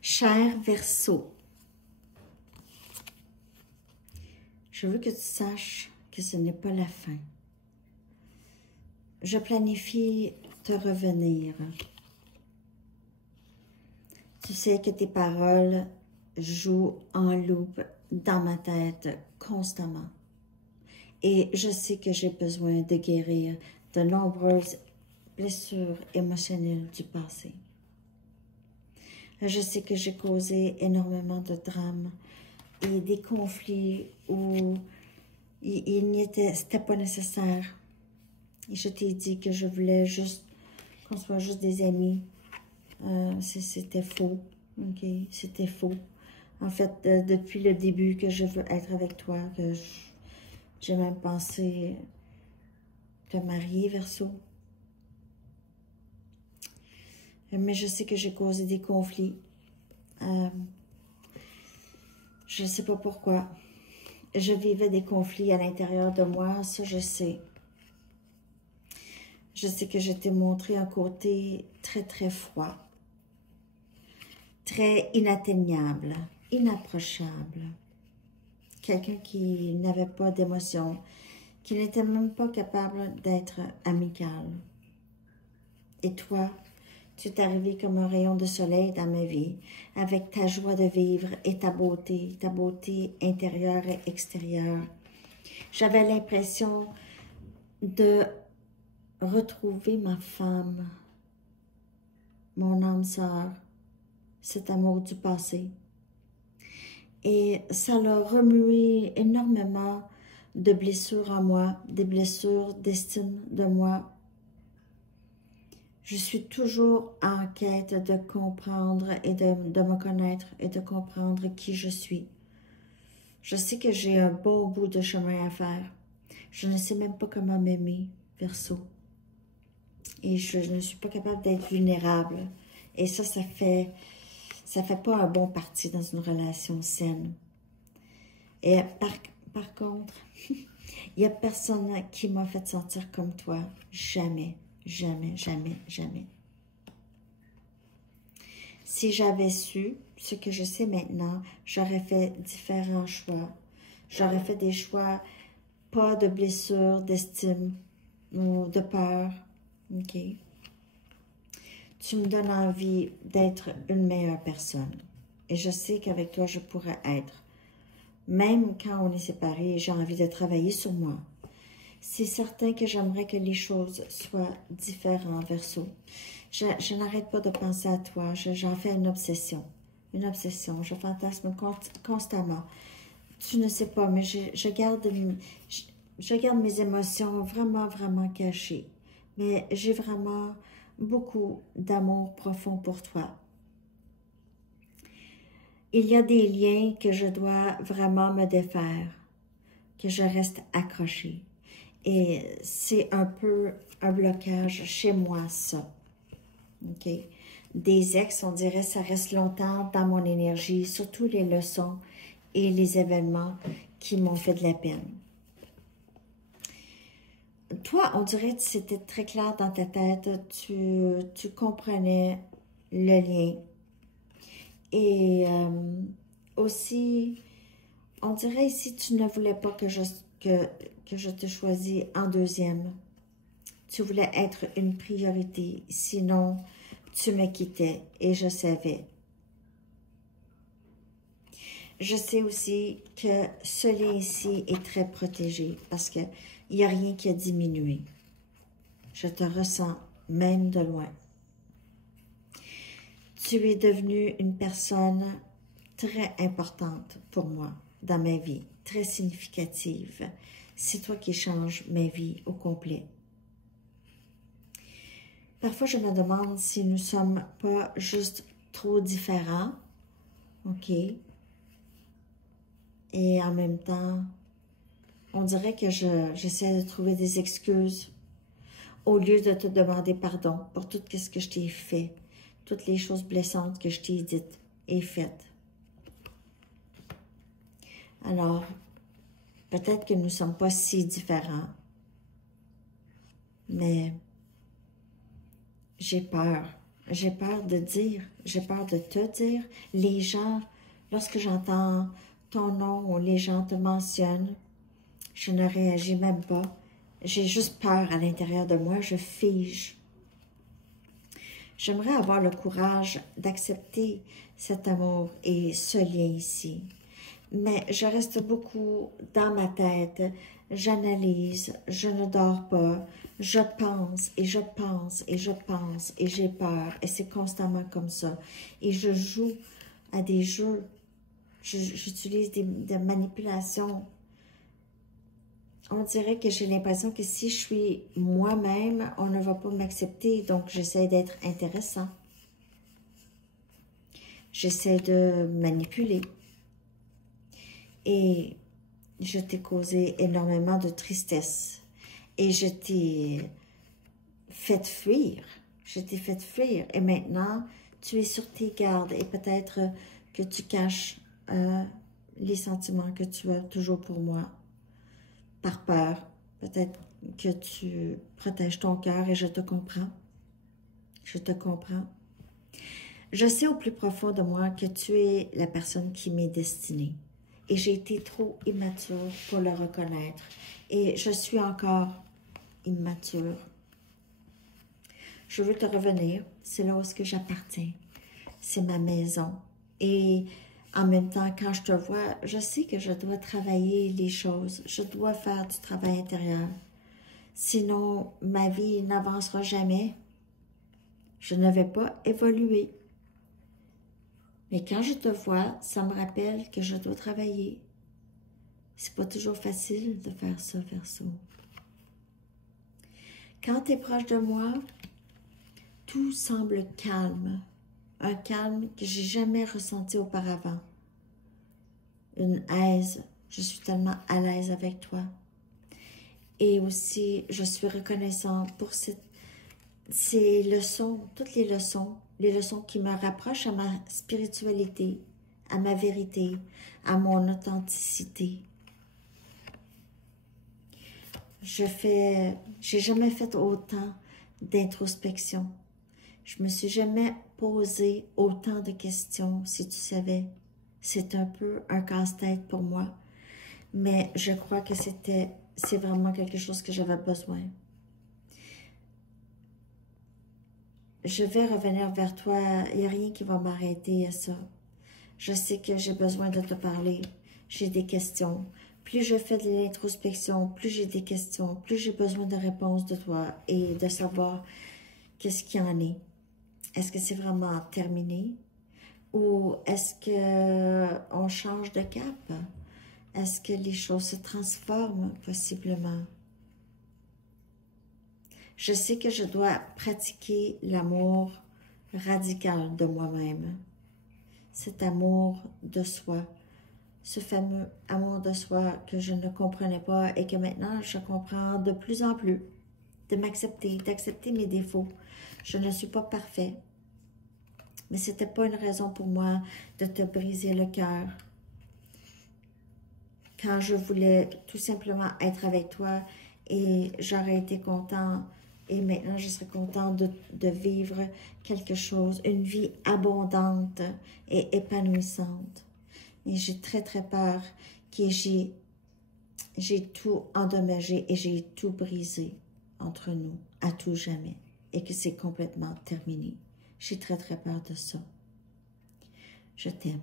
Cher Verseau, je veux que tu saches que ce n'est pas la fin. Je planifie te revenir. Tu sais que tes paroles jouent en loupe dans ma tête constamment. Et je sais que j'ai besoin de guérir de nombreuses blessures émotionnelles du passé. Je sais que j'ai causé énormément de drames et des conflits où c'était pas nécessaire. Et je t'ai dit que je voulais juste qu'on soit juste des amis. C'était faux. Ok, c'était faux. En fait, depuis le début que je veux être avec toi, que j'ai même pensé te marier, Verseau. Mais je sais que j'ai causé des conflits. Je ne sais pas pourquoi. Je vivais des conflits à l'intérieur de moi, ça je sais. Je sais que je t'ai montré un côté très très froid, très inatteignable, inapprochable. Quelqu'un qui n'avait pas d'émotion, qui n'était même pas capable d'être amical. Et toi, tu es arrivé comme un rayon de soleil dans ma vie, avec ta joie de vivre et ta beauté intérieure et extérieure. J'avais l'impression de retrouver ma femme, mon âme sœur, cet amour du passé. Et ça l'a remué énormément de blessures en moi, des blessures d'estime de moi. Je suis toujours en quête de comprendre et de me connaître et de comprendre qui je suis. Je sais que j'ai un bon bout de chemin à faire. Je ne sais même pas comment m'aimer, Verseau. Et je ne suis pas capable d'être vulnérable. Et ça fait pas un bon parti dans une relation saine. Et par contre, il n'y a personne qui m'a fait sentir comme toi. Jamais, jamais, jamais, jamais. Si j'avais su ce que je sais maintenant, j'aurais fait différents choix. J'aurais fait des choix, pas de blessures, d'estime ou de peur. OK? Tu me donnes envie d'être une meilleure personne. Et je sais qu'avec toi, je pourrais être. Même quand on est séparés, j'ai envie de travailler sur moi. C'est certain que j'aimerais que les choses soient différentes, Verseau. Je n'arrête pas de penser à toi. J'en fais une obsession. Une obsession. Je fantasme constamment. Tu ne sais pas, mais je garde mes émotions vraiment, vraiment cachées. Mais j'ai vraiment beaucoup d'amour profond pour toi. Il y a des liens que je dois vraiment me défaire, que je reste accrochée. Et c'est un peu un blocage chez moi, ça. OK? Des ex, on dirait, ça reste longtemps dans mon énergie, surtout les leçons et les événements qui m'ont fait de la peine. Toi, on dirait que c'était très clair dans ta tête, tu comprenais le lien. Et aussi, on dirait ici, tu ne voulais pas que je te choisisse en deuxième. Tu voulais être une priorité, sinon tu me quittais et je savais. Je sais aussi que ce lien ici est très protégé parce qu'il n'y a rien qui a diminué. Je te ressens même de loin. Tu es devenue une personne très importante pour moi dans ma vie, très significative. C'est toi qui changes ma vie au complet. Parfois, je me demande si nous ne sommes pas juste trop différents, OK? Et en même temps, on dirait que j'essaie de trouver des excuses au lieu de te demander pardon pour tout ce que je t'ai fait, toutes les choses blessantes que je t'ai dites et faites. Alors, peut-être que nous ne sommes pas si différents, mais j'ai peur j'ai peur de dire, j'ai peur de te dire. Les gens, lorsque j'entends ton nom ou les gens te mentionnent, je ne réagis même pas. J'ai juste peur à l'intérieur de moi, je fige. J'aimerais avoir le courage d'accepter cet amour et ce lien ici. Mais je reste beaucoup dans ma tête, j'analyse, je ne dors pas, je pense et je pense et je pense et j'ai peur et c'est constamment comme ça. Et je joue à des jeux, j'utilise des manipulations. On dirait que j'ai l'impression que si je suis moi-même, on ne va pas m'accepter, donc j'essaie d'être intéressant. J'essaie de manipuler. Et je t'ai causé énormément de tristesse. Et je t'ai fait fuir. Je t'ai fait fuir. Et maintenant, tu es sur tes gardes. Et peut-être que tu caches les sentiments que tu as toujours pour moi. Par peur. Peut-être que tu protèges ton cœur et je te comprends. Je te comprends. Je sais au plus profond de moi que tu es la personne qui m'est destinée. Et j'ai été trop immature pour le reconnaître. Et je suis encore immature. Je veux te revenir. C'est là où j'appartiens. C'est ma maison. Et en même temps, quand je te vois, je sais que je dois travailler les choses. Je dois faire du travail intérieur. Sinon, ma vie n'avancera jamais. Je ne vais pas évoluer. Mais quand je te vois, ça me rappelle que je dois travailler. C'est pas toujours facile de faire ça, Verseau. Quand tu es proche de moi, tout semble calme. Un calme que j'ai jamais ressenti auparavant. Une aise. Je suis tellement à l'aise avec toi. Et aussi, je suis reconnaissante pour ces leçons, toutes les leçons qui me rapprochent à ma spiritualité, à ma vérité, à mon authenticité. J'ai jamais fait autant d'introspection. Je me suis jamais posé autant de questions, si tu savais. C'est un peu un casse-tête pour moi, mais je crois que c'est vraiment quelque chose que j'avais besoin. Je vais revenir vers toi, il n'y a rien qui va m'arrêter à ça. Je sais que j'ai besoin de te parler, j'ai des questions. Plus je fais de l'introspection, plus j'ai des questions, plus j'ai besoin de réponses de toi et de savoir qu'est-ce qu'il y en est. Est-ce que c'est vraiment terminé? Ou est-ce qu'on change de cap? Est-ce que les choses se transforment possiblement? Je sais que je dois pratiquer l'amour radical de moi-même. Cet amour de soi. Ce fameux amour de soi que je ne comprenais pas et que maintenant je comprends de plus en plus. De m'accepter, d'accepter mes défauts. Je ne suis pas parfait. Mais ce n'était pas une raison pour moi de te briser le cœur. Quand je voulais tout simplement être avec toi et j'aurais été content et maintenant je serais contente de vivre quelque chose, une vie abondante et épanouissante. Et j'ai très très peur que j'ai tout endommagé et j'ai tout brisé entre nous à tout jamais et que c'est complètement terminé. J'ai très très peur de ça. Je t'aime.